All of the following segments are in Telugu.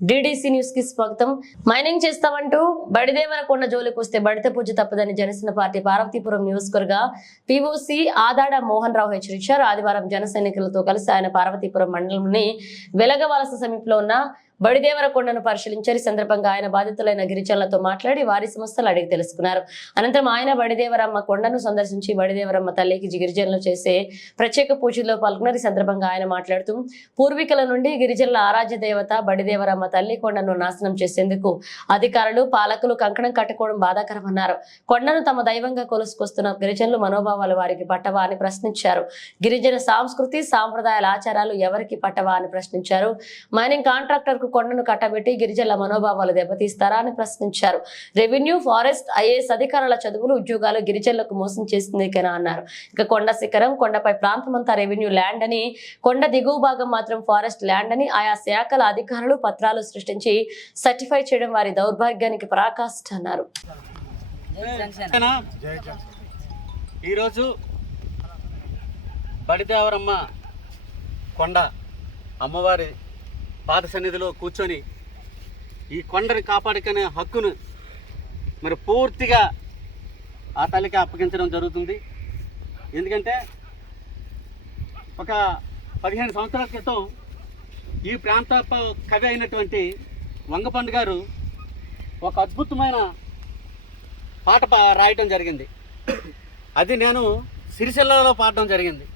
డిడిసి న్యూస్కి స్వాగతం. మైనింగ్ చేస్తామంటూ బడిదేవర కొండ జోలికి వస్తే బడితే పూజ తప్పదని జనసేన పార్టీ పార్వతీపురం నియోజకవర్గ పిఓసి ఆదాడ మోహన్ రావు హెచ్చరించారు. ఆదివారం జన సైనికులతో కలిసి ఆయన పార్వతీపురం మండలంలోని వెలగవలస సమీపంలో ఉన్న బడిదేవర కొండను పరిశీలించారు. ఈ సందర్భంగా ఆయన బాధితులైన గిరిజనులతో మాట్లాడి వారి సమస్యలు అడిగి తెలుసుకున్నారు. అనంతరం ఆయన బడిదేవరమ్మ కొండను సందర్శించి బడిదేవరమ్మ తల్లికి గిరిజనులు చేసే ప్రత్యేక పూజల్లో పాల్గొన్నారు. ఈ సందర్భంగా ఆయన మాట్లాడుతూ పూర్వీకుల నుండి గిరిజనుల ఆరాధ్య దేవత బడిదేవరమ్మ తల్లి కొండను నాశనం చేసేందుకు అధికారులు పాలకులు కంకణం కట్టుకోవడం బాధాకరమన్నారు. కొండను తమ దైవంగా కొలుసుకొస్తున్న గిరిజనులు మనోభావాలు వారికి పట్టవా అని ప్రశ్నించారు. గిరిజన సాంస్కృతి సాంప్రదాయాల ఆచారాలు ఎవరికి పట్టవా అని ప్రశ్నించారు. మైనింగ్ కాంట్రాక్టర్ కొండను కట్టబెట్టి గిరిజనుల మనోభావాలు దెబ్బతీస్తారా అని ప్రశ్నించారు. రెవెన్యూ ఫారెస్ట్ ఐఏఎస్ అధికారుల చదువులు ఉద్యోగాలు గిరిజనులకు మోసం చేస్తుందికేనా అన్నారు. ఇక కొండ శిఖరం కొండపై ప్రాంతమంతా రెవెన్యూ ల్యాండ్ అని కొండ దిగువ భాగం మాత్రం ఫారెస్ట్ ల్యాండ్ అని ఆయా శాఖల అధికారులు పత్రాలు సృష్టించి సర్టిఫై చేయడం వారి దౌర్భాగ్యానికి పరాకాష్ట అన్నారు. ఈరోజు బడిదేవరమ్మ కొండ అమ్మవారి పాద సన్నిధిలో కూర్చొని ఈ కొండని కాపాడుకునే హక్కును మరి పూర్తిగా ఆ తల్లికి అప్పగించడం జరుగుతుంది. ఎందుకంటే ఒక పదిహేను సంవత్సరాల క్రితం ఈ ప్రాంత కవి అయినటువంటి వంగపండు గారు ఒక అద్భుతమైన పాట పా రాయటం జరిగింది. అది నేను సిరిసిల్లలో పాడడం జరిగింది.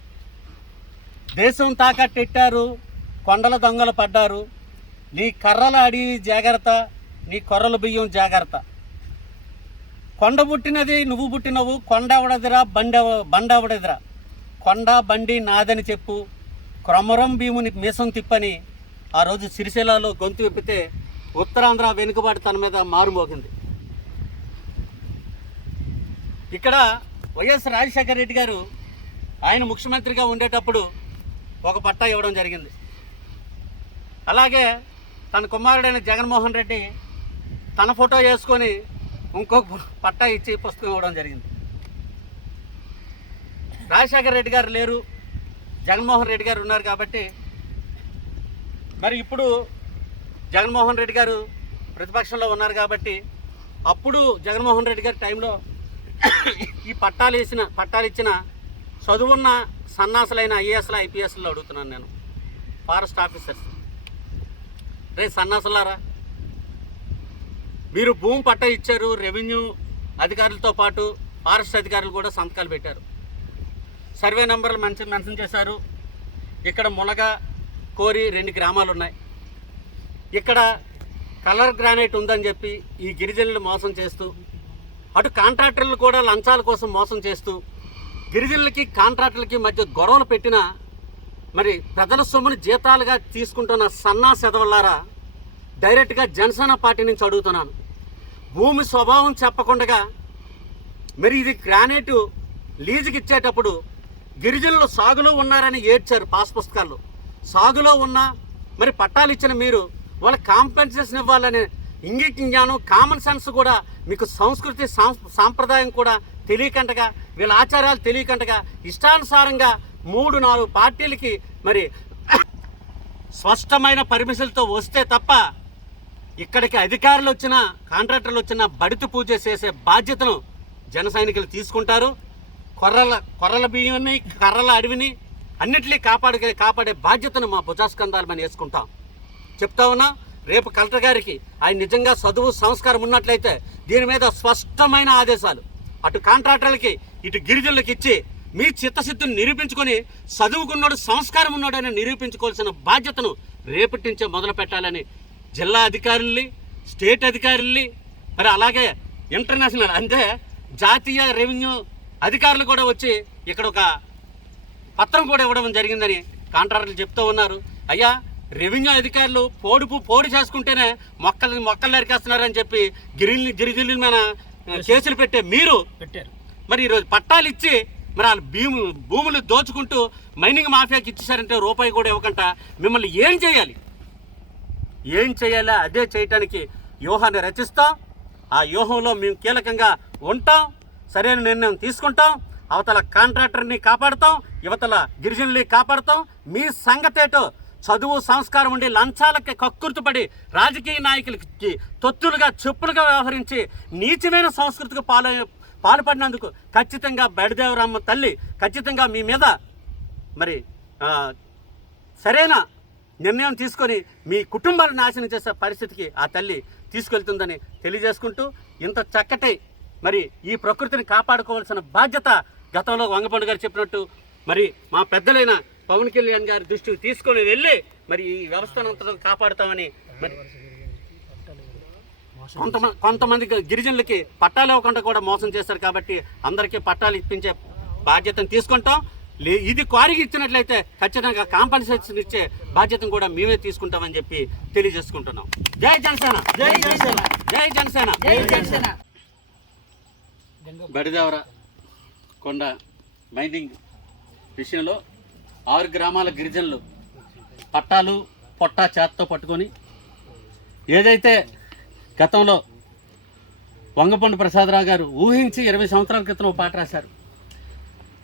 దేశం తాకట్టెట్టారు కొండల దొంగలు పడ్డారు. నీ కర్రల అడివి జాగ్రత్త నీ కొర్రల బియ్యం జాగ్రత్త. కొండ పుట్టినది నువ్వు పుట్టినవు కొండ ఎవడదిరా బండి బండ ఎవడదిరా? కొండ బండి నాదని చెప్పు. క్రమరం భీముని మీసం తిప్పని ఆ రోజు సిరిసిల్లలో గొంతు విప్పితే ఉత్తరాంధ్ర వెనుకబాటు తన మీద మారుమోగింది ఇక్కడ వైఎస్ రాజశేఖర రెడ్డి గారు ఆయన ముఖ్యమంత్రిగా ఉండేటప్పుడు ఒక పట్టా ఇవ్వడం జరిగింది. అలాగే తన కుమారుడైన జగన్మోహన్ రెడ్డి తన ఫోటో వేసుకొని ఇంకొక పట్టా ఇచ్చి పుస్తకం ఇవ్వడం జరిగింది. రాజశేఖర రెడ్డి గారు లేరు జగన్మోహన్ రెడ్డి గారు ఉన్నారు కాబట్టి మరి ఇప్పుడు జగన్మోహన్ రెడ్డి గారు ప్రతిపక్షంలో ఉన్నారు కాబట్టి అప్పుడు జగన్మోహన్ రెడ్డి గారి టైంలో ఈ పట్టాలు వేసిన పట్టాలు ఇచ్చిన చదువున్న సన్నాసులైన ఐఏఎస్లు ఐపీఎస్లు అడుగుతున్నాను నేను ఫారెస్ట్ ఆఫీసర్స్. రే సన్నాసులారా మీరు భూమి పట్ట ఇచ్చారు రెవెన్యూ అధికారులతో పాటు ఫారెస్ట్ అధికారులు కూడా సంతకాలు పెట్టారు. సర్వే నెంబర్లు మెన్షన్ మెన్షన్ చేశారు. ఇక్కడ మునగ కోరి రెండు గ్రామాలు ఉన్నాయి ఇక్కడ కలర్ గ్రానైట్ ఉందని చెప్పి ఈ గిరిజనులు మోసం చేస్తూ అటు కాంట్రాక్టర్లు కూడా లంచాల కోసం మోసం చేస్తూ గిరిజనులకి కాంట్రాక్టర్లకి మధ్య గొడవలు పెట్టిన మరి ప్రజల సొమ్ముని జీతాలుగా తీసుకుంటున్న సన్నా సెదవల్లారా డైరెక్ట్గా జనసేన పార్టీ నుంచి అడుగుతున్నాను. భూమి స్వభావం చెప్పకుండా మరి ఇది గ్రానైటు లీజుకి ఇచ్చేటప్పుడు గిరిజనులు సాగులో ఉన్నారని ఏడ్చారు పాస్ పుస్తకాల్లో. సాగులో ఉన్న మరి పట్టాలు ఇచ్చిన మీరు వాళ్ళ కాంపెన్సేషన్ ఇవ్వాలనే ఇంగిట్ జ్ఞానం కామన్ సెన్స్ కూడా మీకు సంస్కృతి సాం- సాంప్రదాయం కూడా తెలియకంటగా వీళ్ళ ఆచారాలు తెలియకంటగా ఇష్టానుసారంగా మూడు నాలుగు పార్టీలకి మరి స్పష్టమైన పర్మిషన్లతో వస్తే తప్ప ఇక్కడికి అధికారులు వచ్చిన కాంట్రాక్టర్లు వచ్చిన బడితి పూజ చేసే బాధ్యతను జన సైనికులు తీసుకుంటారు. కొర్రల కొర్రల బియ్యాన్ని కర్రల అడవిని అన్నిటినీ కాపాడే కాపాడే బాధ్యతను మా భుజాస్కందాలు మనం వేసుకుంటాం. చెప్తా ఉన్నా రేపు కలెక్టర్ గారికి ఆయన నిజంగా చదువు సంస్కారం ఉన్నట్లయితే దీని మీద స్పష్టమైన ఆదేశాలు. అటు కాంట్రాక్టర్లకి ఇటు గిరిజనులకు ఇచ్చి మీ చిత్తశుద్ధిని నిరూపించుకొని చదువుకున్నాడు సంస్కారం ఉన్నాడని నిరూపించుకోవాల్సిన బాధ్యతను రేపటి నుంచే మొదలు పెట్టాలని జిల్లా అధికారుల్ని స్టేట్ అధికారుల్ని మరి అలాగే ఇంటర్నేషనల్ అంటే జాతీయ రెవెన్యూ అధికారులు కూడా వచ్చి ఇక్కడ ఒక పత్రం కూడా ఇవ్వడం జరిగిందని కాంట్రాక్టర్లు చెప్తూ ఉన్నారు. అయ్యా రెవెన్యూ అధికారులు పోడుపు పోడు చేసుకుంటేనే మొక్కల్ని మొక్కలు నరికేస్తున్నారని చెప్పి గిరిని గిరిజనుల మీద ఆ, కేసులు పెట్టే మీరు పెట్టారు. మరి ఈరోజు పట్టాలు ఇచ్చి మరి వాళ్ళు భీము భూములు దోచుకుంటూ మైనింగ్ మాఫియాకి ఇచ్చేసారంటే రూపాయి కూడా ఇవ్వకుండా మిమ్మల్ని ఏం చేయాలి? ఏం చేయాలా? అదే చేయటానికి వ్యూహాన్ని రచిస్తాం. ఆ వ్యూహంలో మేము కీలకంగా ఉంటాం. సరైన నిర్ణయం తీసుకుంటాం. అవతల కాంట్రాక్టర్ని కాపాడుతాం. యువతల గిరిజనుల్ని కాపాడుతాం. మీ సంగతేటో చదువు సంస్కారం ఉండి లంచాలకి కక్కుర్తుపడి రాజకీయ నాయకులకి తొత్తులుగా చెప్పులుగా వ్యవహరించి నీచమైన సంస్కృతికి పాల పాల్పడినందుకు ఖచ్చితంగా బడిదేవరమ్మ తల్లి ఖచ్చితంగా మీ మీద మరి సరైన నిర్ణయం తీసుకొని మీ కుటుంబాలను నాశనం చేసే పరిస్థితికి ఆ తల్లి తీసుకెళ్తుందని తెలియజేసుకుంటూ ఇంత చక్కటి మరి ఈ ప్రకృతిని కాపాడుకోవాల్సిన బాధ్యత గతంలో వంగపండు గారు చెప్పినట్టు మరి మా పెద్దలైన పవన్ కళ్యాణ్ గారి దృష్టికి తీసుకొని వెళ్ళి మరి ఈ వ్యవస్థను కాపాడుతామని మరి కొంతమంది కొంతమంది గిరిజనులకి పట్టాలు ఇవ్వకుండా కూడా మోసం చేశారు కాబట్టి అందరికీ పట్టాలు ఇప్పించే బాధ్యతను తీసుకుంటాం. లే ఇది క్వారీకి ఇచ్చినట్లయితే ఖచ్చితంగా కాంపన్సేషన్ ఇచ్చే బాధ్యతను కూడా మేమే తీసుకుంటామని చెప్పి తెలియజేసుకుంటున్నాం. జై జనసేన! జై జనసేన! జై జనసేన! జై జనసేన! బడిదేవర కొండ మైనింగ్ విషయంలో ఆరు గ్రామాల గిరిజనులు పట్టాలు పొట్టా చేత్తో పట్టుకొని ఏదైతే గతంలో వంగపండు ప్రసాదరావు గారు ఊహించి ఇరవై సంవత్సరాల క్రితం ఒక పాట రాశారు.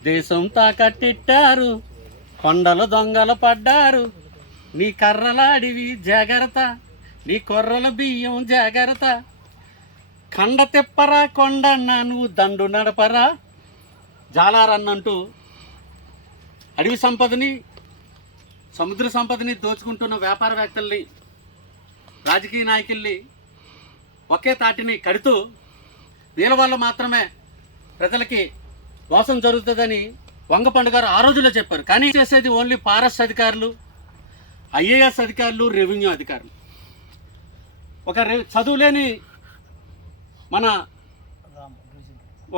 దేశం తాకట్టిట్టారు కొండలు దొంగలు పడ్డారు నీ కర్రలాడివి జాగ్రత్త నీ కొర్రల బియ్యం జాగ్రత్త. కండ తెప్పరా కొండన్న నువ్వు దండు నడపరా జాలారన్నంటూ అడవి సంపదని సముద్ర సంపదని దోచుకుంటున్న వ్యాపారవేత్తల్ని రాజకీయ నాయకుల్ని ఒకే తాటిని కడుతూ వీళ్ళ వల్ల మాత్రమే ప్రజలకి మోసం జరుగుతుందని వంగపండు గారు ఆ రోజుల్లో చెప్పారు. కానీ చేసేది ఓన్లీ ఫారెస్ట్ అధికారులు ఐఏఎస్ అధికారులు రెవెన్యూ అధికారులు. ఒక చదువులేని మన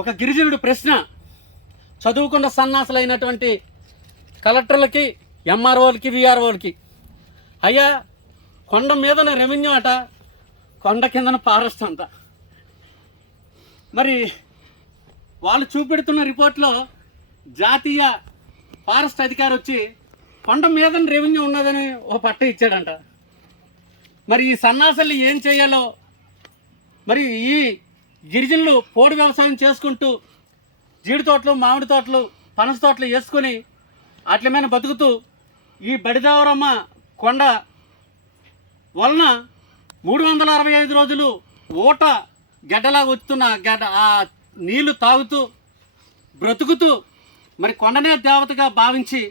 ఒక గిరిజనుడు ప్రశ్న చదువుకున్న సన్నాసులైనటువంటి కలెక్టర్లకి ఎంఆర్ఓలకి విఆర్ఓలకి అయ్యా కొండ మీదన రెవెన్యూ అట కొండ కిందన ఫారెస్ట్ అంతా మరి వాళ్ళు చూపెడుతున్న రిపోర్ట్లో జాతీయ ఫారెస్ట్ అధికారి వచ్చి కొండ మీదన రెవెన్యూ ఉన్నదని ఓ పట్ట ఇచ్చాడంట. మరి ఈ సన్నాసల్ని ఏం చేయాలో? మరి ఈ గిరిజనులు పోడు వ్యవసాయం చేసుకుంటూ జీడి తోటలు మామిడి తోటలు పనస తోటలు వేసుకొని వాటి మీద బతుకుతూ ఈ బడిదావరమ్మ కొండ వలన మూడు వందల అరవై ఐదు రోజులు ఊట గడ్డలా వచ్చుతున్న గడ్డ ఆ నీళ్ళు తాగుతూ బ్రతుకుతూ మరి కొండనే దేవతగా భావించి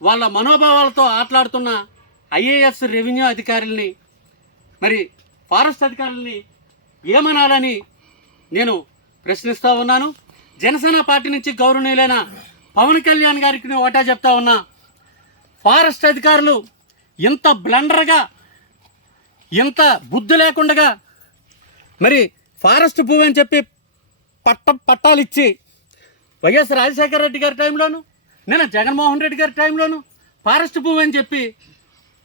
వాళ్ళ మనోభావాలతో ఆటలాడుతున్న ఐఏఎస్ రెవెన్యూ అధికారుల్ని మరి ఫారెస్ట్ అధికారుల్ని ఏమనాలని నేను ప్రశ్నిస్తూ ఉన్నాను. జనసేన పార్టీ నుంచి గౌరవనీయులైన పవన్ కళ్యాణ్ గారికి నేను ఒకటే చెప్తా ఉన్నా. ఫారెస్ట్ అధికారులు ఇంత బ్లండర్గా ఇంత బుద్ధి లేకుండా మరి ఫారెస్ట్ భూమి అని చెప్పి పట్ట పట్టాలు ఇచ్చి వైఎస్ రాజశేఖర రెడ్డి గారి టైంలోను నేను జగన్మోహన్ రెడ్డి గారి టైంలోను ఫారెస్ట్ భూమి అని చెప్పి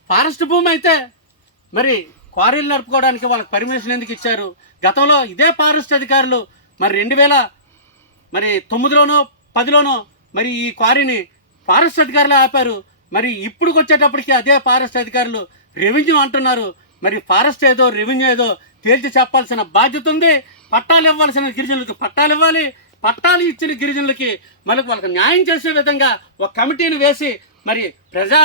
ఫారెస్ట్ భూమి అయితే మరి క్వారీలు నడుపుకోవడానికి వాళ్ళకి పర్మిషన్ ఎందుకు ఇచ్చారు? గతంలో ఇదే ఫారెస్ట్ అధికారులు మరి రెండు వేల మరి తొమ్మిదిలోనో పదిలోనో మరి ఈ క్వారీని ఫారెస్ట్ అధికారులు ఆపారు. మరి ఇప్పుడు వచ్చేటప్పటికి అదే ఫారెస్ట్ అధికారులు రెవెన్యూ అంటున్నారు. మరి ఫారెస్ట్ ఏదో రెవెన్యూ ఏదో తేల్చి చెప్పాల్సిన బాధ్యత ఉంది. పట్టాలు ఇవ్వాల్సిన గిరిజనులకు పట్టాలు ఇవ్వాలి. పట్టాలు ఇచ్చిన గిరిజనులకి మళ్ళీ వాళ్ళకి న్యాయం చేసే విధంగా ఒక కమిటీని వేసి మరి ప్రజా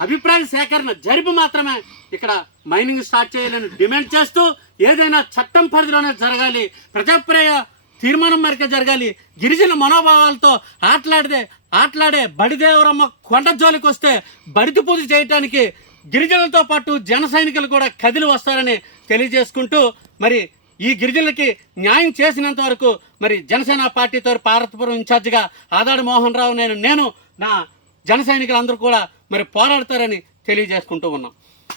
అభిప్రాయ సేకరణ జరిపి మాత్రమే ఇక్కడ మైనింగ్ స్టార్ట్ చేయాలని డిమాండ్ చేస్తూ ఏదైనా చట్టం పరిధిలోనే జరగాలి ప్రజాప్రాయ తీర్మానం మేరకు జరగాలి గిరిజన మనోభావాలతో ఆటలాడితే ఆటలాడే బడిదేవరమ్మ కొండ జోలికి వస్తే బడితి పూజ చేయటానికి గిరిజనులతో పాటు జన సైనికులు కూడా కదిలి వస్తారని తెలియజేసుకుంటూ మరి ఈ గిరిజనులకి న్యాయం చేసినంత వరకు మరి జనసేన పార్టీతో పార్వతపురం ఇన్ఛార్జిగా ఆదాడి మోహన్ రావు నేను నేను నా జన సైనికులందరూ కూడా మరి పోరాడతారని తెలియజేసుకుంటూ ఉన్నాం.